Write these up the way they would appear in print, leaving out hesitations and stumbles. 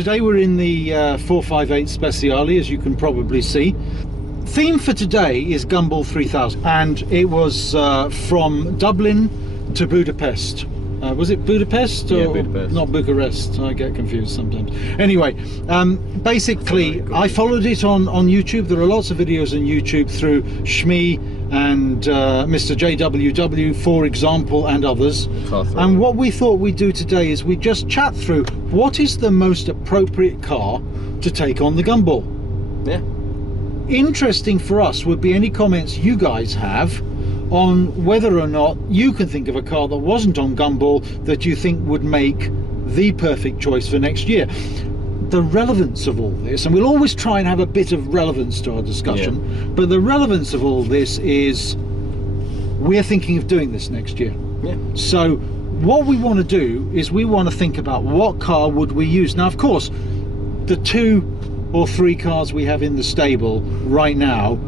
Today we're in the 458 Speciale, as you can probably see. Theme for today is Gumball 3000, and it was from Dublin to Budapest. Was it Budapest? Or yeah, Budapest. Not Bucharest, I get confused sometimes. Anyway, basically I followed it on YouTube. There are lots of videos on YouTube through Shmi and Mr. JWW, for example, and others. And what we thought we'd do today is we just chat through what is the most appropriate car to take on the Gumball. Yeah. Interesting for us would be any comments you guys have on whether or not you can think of a car that wasn't on Gumball that you think would make the perfect choice for next year. The relevance of all this, and we'll always try and have a bit of relevance to our discussion, but the relevance of all this is we're thinking of doing this next year. Yeah. So what we want to do is we want to think about what car would we use. Now, of course, the 2 or 3 cars we have in the stable right now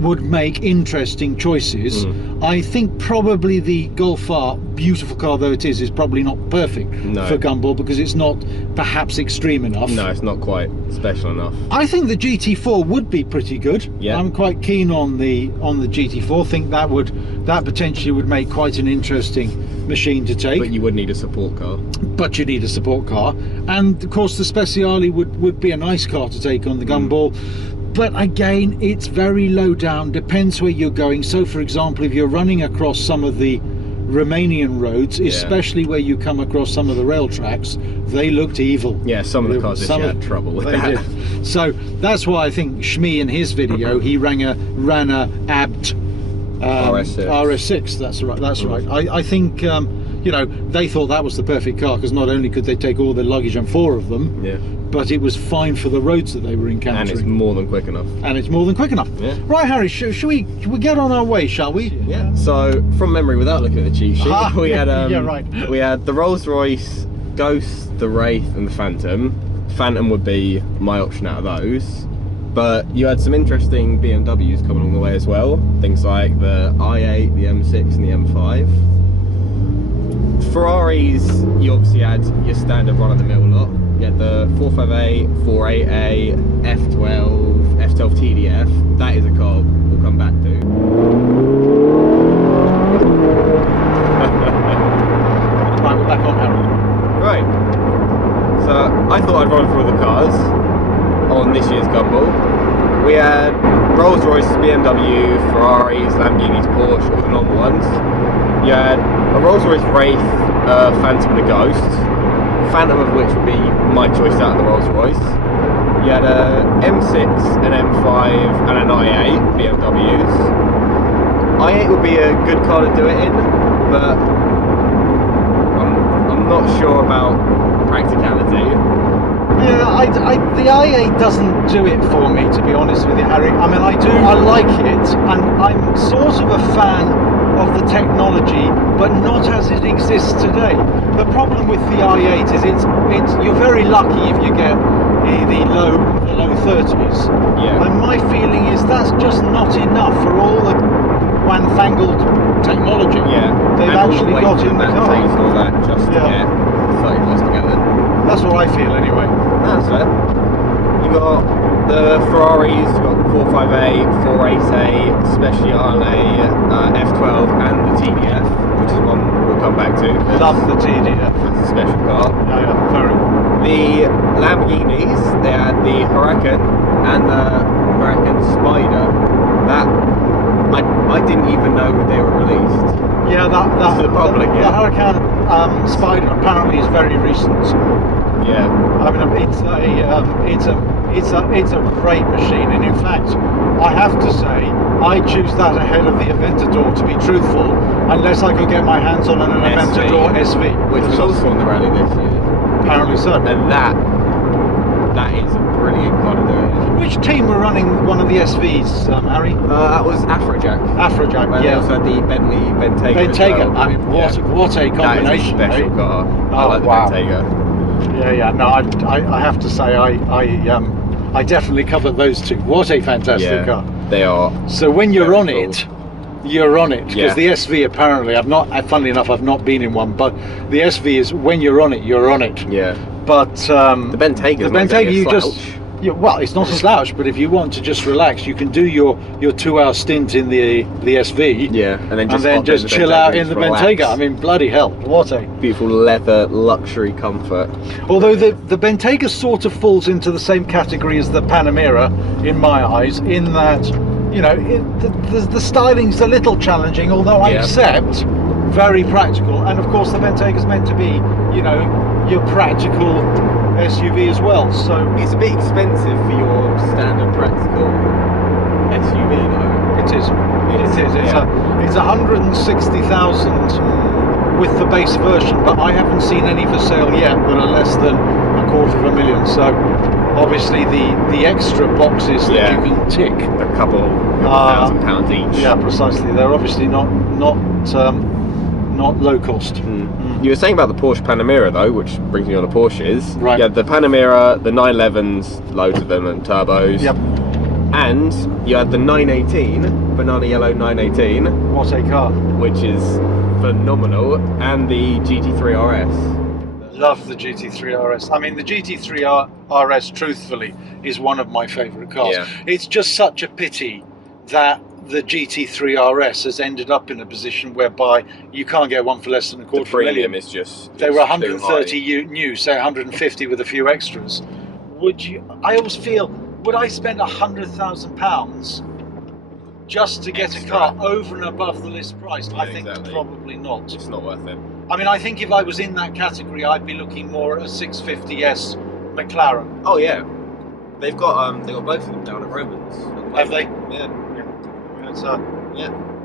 would make interesting choices. I think probably the Golf R, beautiful car though it is probably not perfect for Gumball because it's not perhaps extreme enough. No, it's not quite special enough. I think the GT4 would be pretty good. Yeah. I'm quite keen on the GT4. Think that potentially would make quite an interesting machine to take. But you would need a support car. But you need a support car, and of course the Speciale would be a nice car to take on the Gumball. But again, it's very low down, depends where you're going. So for example, if you're running across some of the Romanian roads, especially where you come across some of the rail tracks, they looked evil. Yeah, some of the cars had trouble with that. Did. So that's why I think Shmi in his video, he ran a Abt RS6. That's right. That's right. I think you know, they thought that was the perfect car because not only could they take all the luggage and 4 of them, but it was fine for the roads that they were encountering. And it's more than quick enough. And it's more than quick enough. Yeah. Right, Harry, should we get on our way, shall we? Yeah. So from memory, without looking at the cheat sheet, we had right. We had the Rolls-Royce, Ghost, the Wraith, and the Phantom. Phantom would be my option out of those. But you had some interesting BMWs coming along the way as well. Things like the i8, the M6, and the M5. Ferraris, you obviously had your standard run-of-the-mill lot. You had the 458, 488A, F12, F12 TDF. That is a car we'll come back to. Right, we're back on, Harry. Right. So I thought I'd run through the cars on this year's Gumball. We had Rolls-Royce, BMW, Ferraris, Lamborghinis, Porsche, all the normal ones. You had a Rolls-Royce Wraith, Phantom and a Ghost. Phantom of which would be my choice out of the Rolls-Royce. You had a M6, an M5 and an i8 BMWs. i8 would be a good car to do it in, but I'm not sure about practicality. Yeah, the i8 doesn't do it for me, to be honest with you, Harry. I mean, I like it, and I'm sort of a fan of the technology, but not as it exists today. The problem with the i8 is you're very lucky if you get the low 30s. Yeah. And my feeling is that's just not enough for all the fangled technology. Yeah. They've actually got in the car. And all that just to get 30 plus together. That's what I feel anyway. That's fair. You got the Ferraris, you got 458, 488, Speciale, F12 and the TDF, which is one we'll come back to. Love the TDF. That's a special car. Yeah, very. The Lamborghinis, they had the Huracan and the Huracan Spider. That I didn't even know they were released. Yeah, to the public. The Huracan Spider apparently is very recent. Yeah. I mean, it's a great machine, and in fact, I have to say, I choose that ahead of the Aventador, to be truthful, unless I could get my hands on an Aventador SV, which was also on the rally this year. Apparently so. And that is a brilliant car to do it. Which team were running one of the SVs, Harry? That was Afrojack. Afrojack, and yeah. they also had the Bentley Bentayga. Bentayga. Well. I mean, what a combination! That is a special car. I like the Bentayga. Yeah. No, I have to say, I definitely cover those two. What a fantastic car! They are. So when you're on it, you're on it, because the SV apparently, funnily enough, I've not been in one, but the SV is when you're on it, you're on it. Yeah. But the Bentayga, you just. Yeah, well, it's not a slouch, but if you want to just relax, you can do your 2-hour stint in the SV. Yeah, and then just chill out in the Bentayga. I mean, bloody hell, what a beautiful leather luxury comfort. Although the Bentayga sort of falls into the same category as the Panamera in my eyes, in that, you know, the styling's a little challenging, although I accept very practical. And of course, the Bentayga's meant to be, you know, your practical SUV as well, so it's a bit expensive for your standard practical SUV though. It is. It's 160,000 with the base version, but I haven't seen any for sale yet that are less than $250,000. So obviously the extra boxes that you can tick, a couple £1,000 each. Yeah, precisely. They're obviously not low cost. You were saying about the Porsche Panamera though, which brings me on to Porsches. Right. You had the Panamera, the 911s, loads of them, and turbos. Yep. And you had the 918, banana yellow 918. What a car. Which is phenomenal. And the GT3 RS. Love the GT3 RS. I mean, the GT3 RS, truthfully, is one of my favourite cars. Yeah. It's just such a pity that the GT3 RS has ended up in a position whereby you can't get one for less than $250,000. The premium is just they were 130 new, say 150 with a few extras. Would you? I always feel, would I spend £100,000 just to get a car over and above the list price? Yeah, I think probably not. It's not worth it. I mean, I think if I was in that category, I'd be looking more at a 650S McLaren. Oh yeah, they've got both of them down at Romans. Have they? Yeah. It's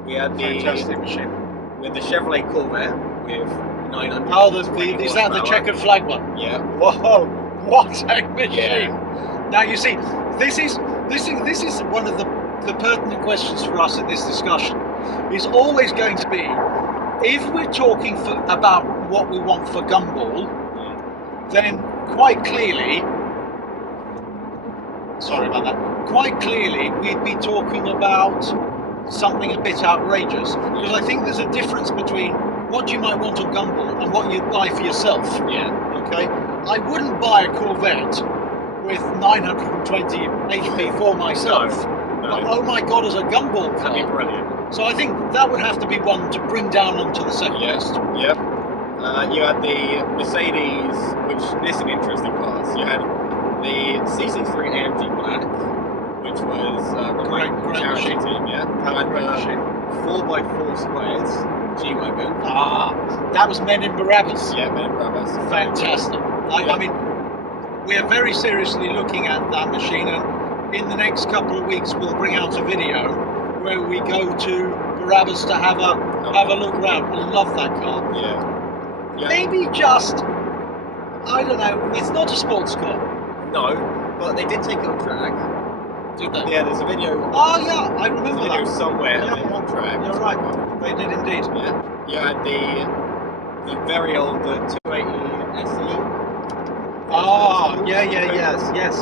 we had the fantastic machine. We had the Chevrolet Corvette with 900. Oh, is that the checkered flag one? Yeah. Whoa, what a machine! Yeah. Now you see, this is one of the pertinent questions for us in this discussion. Is always going to be, if we're talking about what we want for Gumball, then quite clearly. Sorry about that. Quite clearly, we'd be talking about something a bit outrageous, because I think there's a difference between what you might want on Gumball and what you'd buy for yourself. Yeah. Okay. I wouldn't buy a Corvette with 920 HP for myself. No. But oh my God, as a Gumball car, that'd be brilliant. So I think that would have to be one to bring down onto the second list. Yep. You had the Mercedes, which this is an interesting class. You had the CC3 AMG Black, which was great charity machine. Team, yeah. And great machine. 4x4 squares G-Wagon. That was Men in Brabus. Yeah, Men in Brabus. Fantastic. I mean, we're very seriously looking at that machine, and in the next couple of weeks we'll bring out a video where we go to Brabus to have a look round. I love that car. Yeah. Maybe just, I don't know, it's not a sports car. No, but they did take it on track. Did they? Yeah, there's a video. Oh yeah, I remember that. Video somewhere on track. You're right. They did indeed. Yeah. You had the very old 280 SE.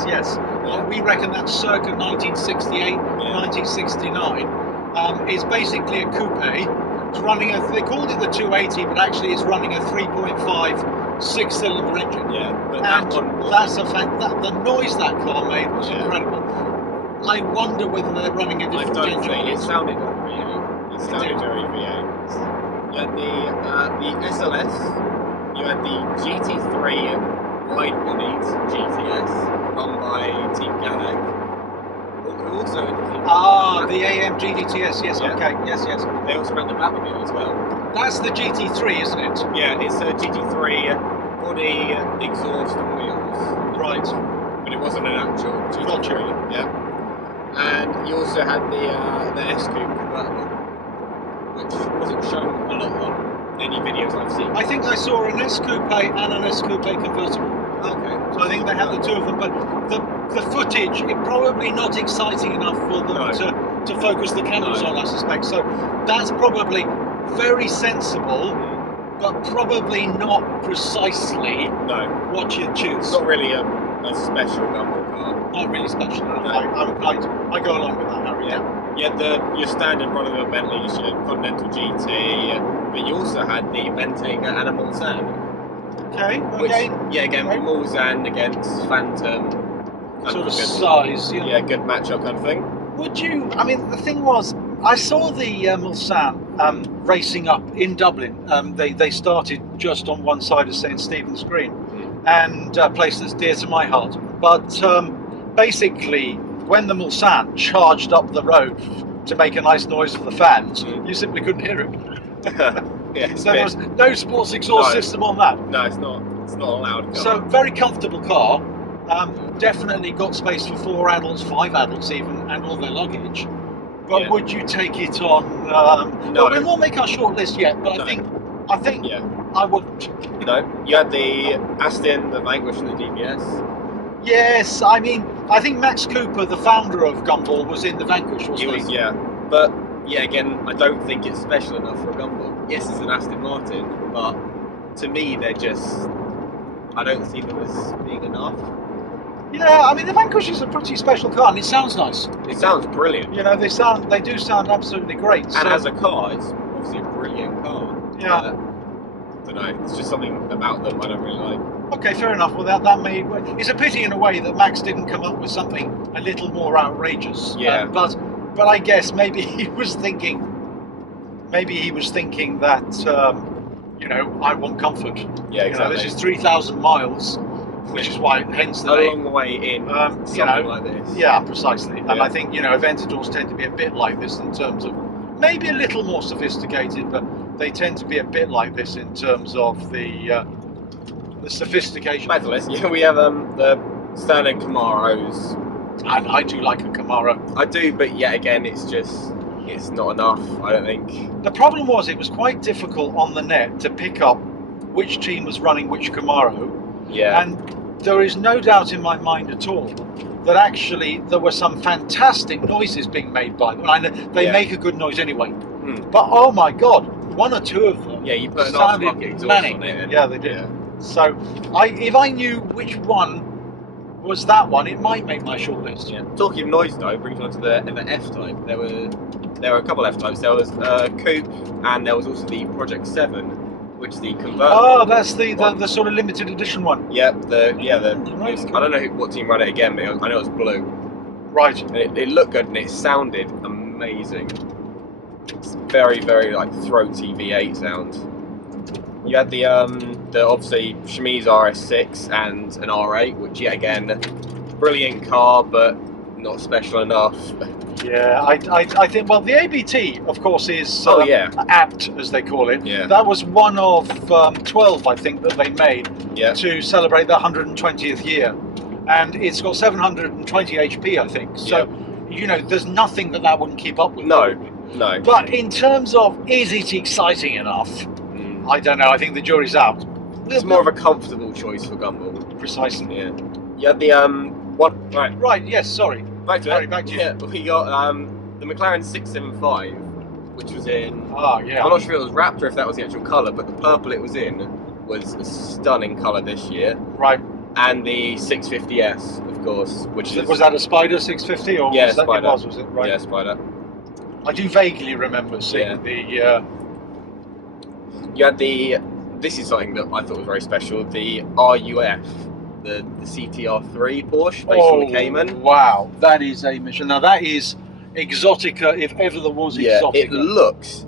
Yes. Well, we reckon that's circa 1968, 1969. It's basically a coupe. It's running they called it the 280, but actually it's running a 3.5 6-cylinder engine. Yeah, but that's a fact. The noise that car made was incredible. I wonder whether they're running a different engine. I don't think it sounded like V8. It sounded very V8. You had the SLS. You had the GT3 wide-bodied GTS run by Team Galag. Also the AMG GTS. Yes. Yeah. Okay. Yes. They also ran the Batmobile as well. That's the GT3, isn't it? Yeah, it's a GT3 body, exhaust, and wheels. Right. But it wasn't an actual GT3. Gotcha. Yeah. And you also had the S-Coupe convertible, which wasn't shown a lot on any videos I've seen. I think I saw an S-Coupe and an S-Coupe convertible. Okay. So I think they had the two of them, but the footage, it probably not exciting enough for them to focus the cameras on, I suspect. So that's probably very sensible, but probably not precisely what you'd choose. It's not really a special Gumball car. Not really special enough. I go along with that, Harry. Yeah. You had your standard run-of-the-mill Bentleys, your Continental GT, but you also had the Bentayga and a Mulsanne. Okay. Which, Again, yeah, again, right. Mulsanne against Phantom. Sort of size. Yeah, good matchup kind of thing. Would you? I mean, the thing was, I saw the Mulsanne racing up in Dublin. They started just on one side of St Stephen's Green, and a place that's dear to my heart. But basically, when the Mulsanne charged up the road to make a nice noise for the fans, you simply couldn't hear it. Yeah, So there was no sports exhaust system on that. No, it's not. It's not allowed. So very comfortable car. Definitely got space for 4 adults, 5 adults even, and all their luggage. But would you take it on? No. Well, we won't make our short list yet, but I think I wouldn't. No, you had the Aston, the Vanquish, and the DBS. Yes, I mean, I think Max Cooper, the founder of Gumball, was in the Vanquish, wasn't he? Was, yeah. But yeah, again, I don't think it's special enough for a Gumball. Yes, it's an Aston Martin, but to me, they're just. I don't see them as being enough. Yeah, I mean, the Vanquish is a pretty special car, and it sounds nice. It sounds brilliant. You know, they do sound absolutely great. And as a car, it's obviously a brilliant car. Yeah. I don't know, it's just something about them I don't really like. Okay, fair enough. Well, that may. It's a pity in a way that Max didn't come up with something a little more outrageous. Yeah. But I guess maybe he was thinking that you know, I want comfort. Yeah, exactly. You know, this is 3,000 miles, which is why, hence the name. A long way in something you know, like this. Yeah, precisely. And I think, you know, Aventadors tend to be a bit like this in terms of maybe a little more sophisticated, but they tend to be a bit like this in terms of the sophistication. Medalist, yeah, we have the standard Camaros. And I do like a Camaro. I do, but yet again, it's not enough, I don't think. The problem was it was quite difficult on the net to pick up which team was running which Camaro. Yeah. And there is no doubt in my mind at all that actually there were some fantastic noises being made by them. I know they make a good noise anyway. But oh my God, 1 or 2 of them. Yeah, you put an sounded aftermarket exhaust manic. on it. Yeah, they did. Yeah. So if I knew which one was that one, it might make my short list. Yeah. Talking of noise though, brings me on to the F type. There were a couple of F types. There was Coupe, and there was also the Project 7, which is the convertible. Oh, that's the sort of limited edition one. Yep. I don't know what team ran it again, but I know it was blue. Right. And it looked good and it sounded amazing. It's very, very like throaty V8 sound. You had the obviously Chemise RS6 and an R8, which yet again, brilliant car, but not special enough. Yeah, I think, well, the ABT, of course, is apt, as they call it. Yeah. That was one of 12, I think, that they made to celebrate the 120th year. And it's got 720 HP, I think. So, you know, there's nothing that wouldn't keep up with. No. But in terms of, is it exciting enough? I don't know, I think the jury's out. It's more of a comfortable choice for Gumball. Precisely. Yeah. You had the, one, right. Right, yes, sorry. Back to it. Back to you. Yeah, we got the McLaren 675, which was in. Oh, yeah. I'm not sure if it was wrapped or if that was the actual colour, but the purple it was in was a stunning colour this year. Right. And the 650S, of course, which was that a Spider 650 or yeah, was that Spider. was it? Right. Yeah, Spider. I do vaguely remember seeing the. You had the. This is something that I thought was very special. The RUF. The CTR3 Porsche based on the Cayman. Wow, that is a mission. Now that is exotica if ever there was exotica. It looks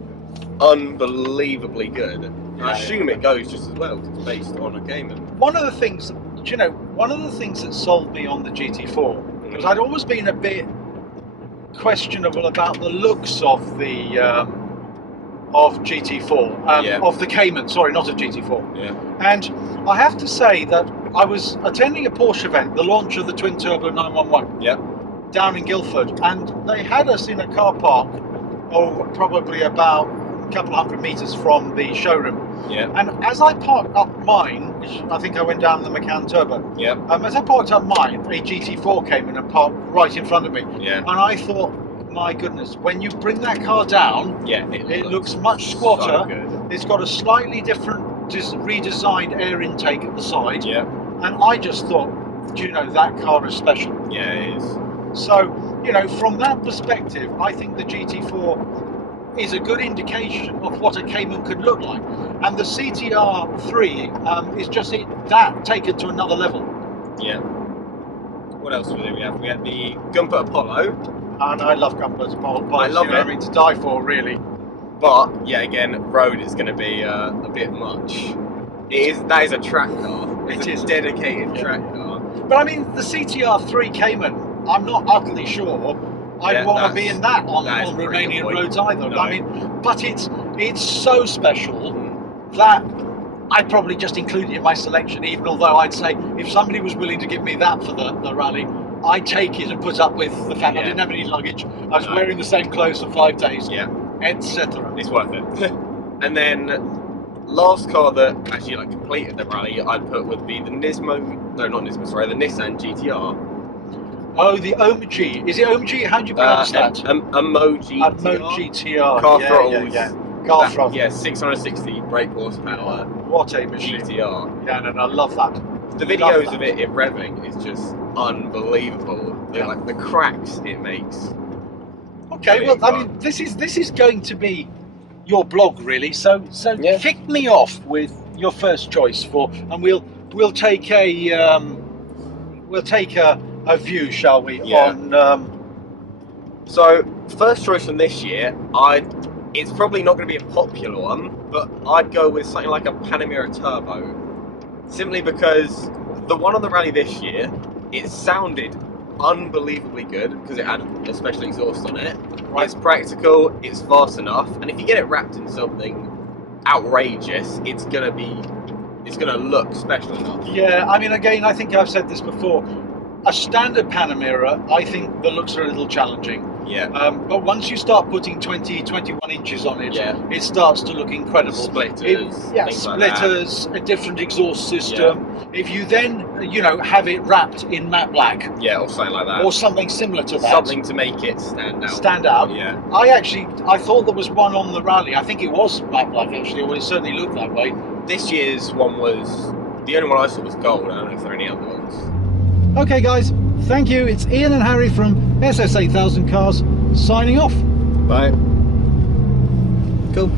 unbelievably good. And I assume it goes just as well because it's based on a Cayman. One of the things that sold me on the GT4 was I'd always been a bit questionable about the looks of the of GT4, of the Cayman, sorry, not of GT4. Yeah. And I have to say that I was attending a Porsche event, the launch of the Twin Turbo 911, down in Guildford, and they had us in a car park, probably about a couple of 100 metres from the showroom. Yeah. And as I parked up mine, which I think I went down the Macan Turbo, as I parked up mine, a GT4 came in and parked right in front of me. Yeah. And I thought, my goodness, when you bring that car down, it looks much squatter. So it's got a slightly different redesigned air intake at the side. Yeah. And I just thought, do you know, that car is special. Yeah, it is. So, you know, from that perspective, I think the GT4 is a good indication of what a Cayman could look like. And the CTR3 is just that taken to another level. Yeah. What else did we have? We had the Gumball Apollo. And I love Gumball's Apollo. I love you know, it. I mean, to die for, really. But yeah, again, road is going to be a bit much. That is a track car. It's a dedicated track car. But I mean, the CTR3 Cayman, I'm not utterly sure I'd want to be in that on Romanian roads either. No. I mean, but it's so special that I'd probably just include it in my selection, even although I'd say if somebody was willing to give me that for the rally, I'd take it and put up with the fact I didn't have any luggage, I was wearing the same clothes for 5 days, etc. It's worth it. And then last car that actually completed the rally I'd put would be the Nissan GTR. Oh, the Emoji. Is it Emoji? How do you pronounce that? Emoji TR. Car throttles. Car throttle. Yeah, 660 brake horsepower. What a machine. GTR. Yeah, no, I love that. The videos of it in revving is just unbelievable. The cracks it makes. Okay, well, I mean, this is going to be your blog, really. So kick me off with your first choice and we'll take a view, shall we? Yeah. On So first choice from this year, it's probably not going to be a popular one, but I'd go with something like a Panamera Turbo, simply because the one on the rally this year, it sounded unbelievably good because it had a special exhaust on it. Right. It's practical, it's fast enough, and if you get it wrapped in something outrageous, it's gonna look special enough. Yeah, I mean, again, I think I've said this before. A standard Panamera, I think the looks are a little challenging. Yeah. But once you start putting 21 inches on it, it starts to look incredible. Splitters, splitters, a different exhaust system. Yeah. If you then, have it wrapped in matte black. Yeah, or something like that. Or something similar to that. Something to make it stand out. Stand out. Yeah. I thought there was one on the rally. I think it was matte black, actually, or it certainly looked that way. This year's one the only one I saw was gold. I don't know if there are any other ones. Okay guys, thank you. It's Ian and Harry from SS8000 Cars signing off. Bye. Cool.